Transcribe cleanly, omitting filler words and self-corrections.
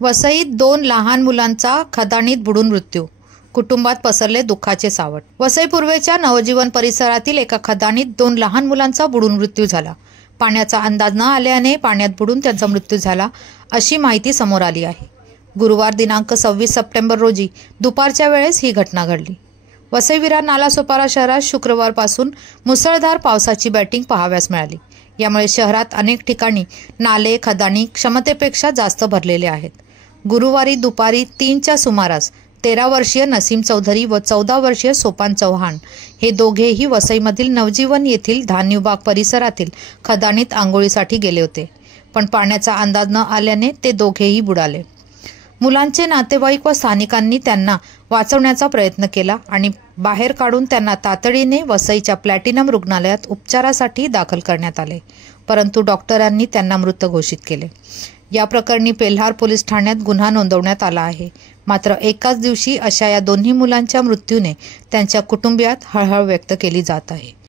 वसईत 2 लहान मुलांचा खदानीत बुडून मृत्यू. कुटुंबात पसरले दुःखाचे सावट. वसई पूर्वेच्या नवजीवन परिसरातील एका खदानीत 2 लहान मुलांचा बुडून मृत्यू झाला. पाण्याचा अंदाज न आल्याने पाण्यात बुडून त्यांचा मृत्यू झाला, अशी माहिती समोर आली आहे. गुरुवार दिनांक 26 सप्टेंबर रोजी दुपारच्या वेळेस ही घटना घडली. वसई विरार नालासोपारा शहरात शुक्रवारपासून मुसळधार पावसाची बॅटिंग पाहाव्यास मिळाली. यामुळे शहरात अनेक ठिकाणी नाले खदानी क्षमतेपेक्षा जास्त भरलेले आहेत. गुरुवारी दुपारी 3च्या सुमारास 13 वर्षीय नसीम चौधरी व 14 वर्षीय सोपान चौहान हे दोघेही वसईमधील नवजीवन येथील धान्यबाग परिसरातील खदानीत आंघोळीसाठी गेले होते. पण पाण्याचा अंदाज न आल्याने ते दोघेही बुडाले. मुलांचे नातेवाईक व स्थानिकांनी त्यांना वाचवण्याचा प्रयत्न केला आणि बाहेर काढून त्यांना तातडीने वसईच्या प्लॅटिनम रुग्णालयात उपचारासाठी दाखल करण्यात आले, परंतु डॉक्टरांनी त्यांना मृत घोषित केले. या प्रकरणी पेल्हार पोलीस ठाण्यात गुन्हा नोंदवण्यात आला आहे. मात्र एकाच दिवशी अशा या दोन्ही मुलांच्या मृत्यूने त्यांच्या कुटुंबियात हळहळ व्यक्त केली जात आहे.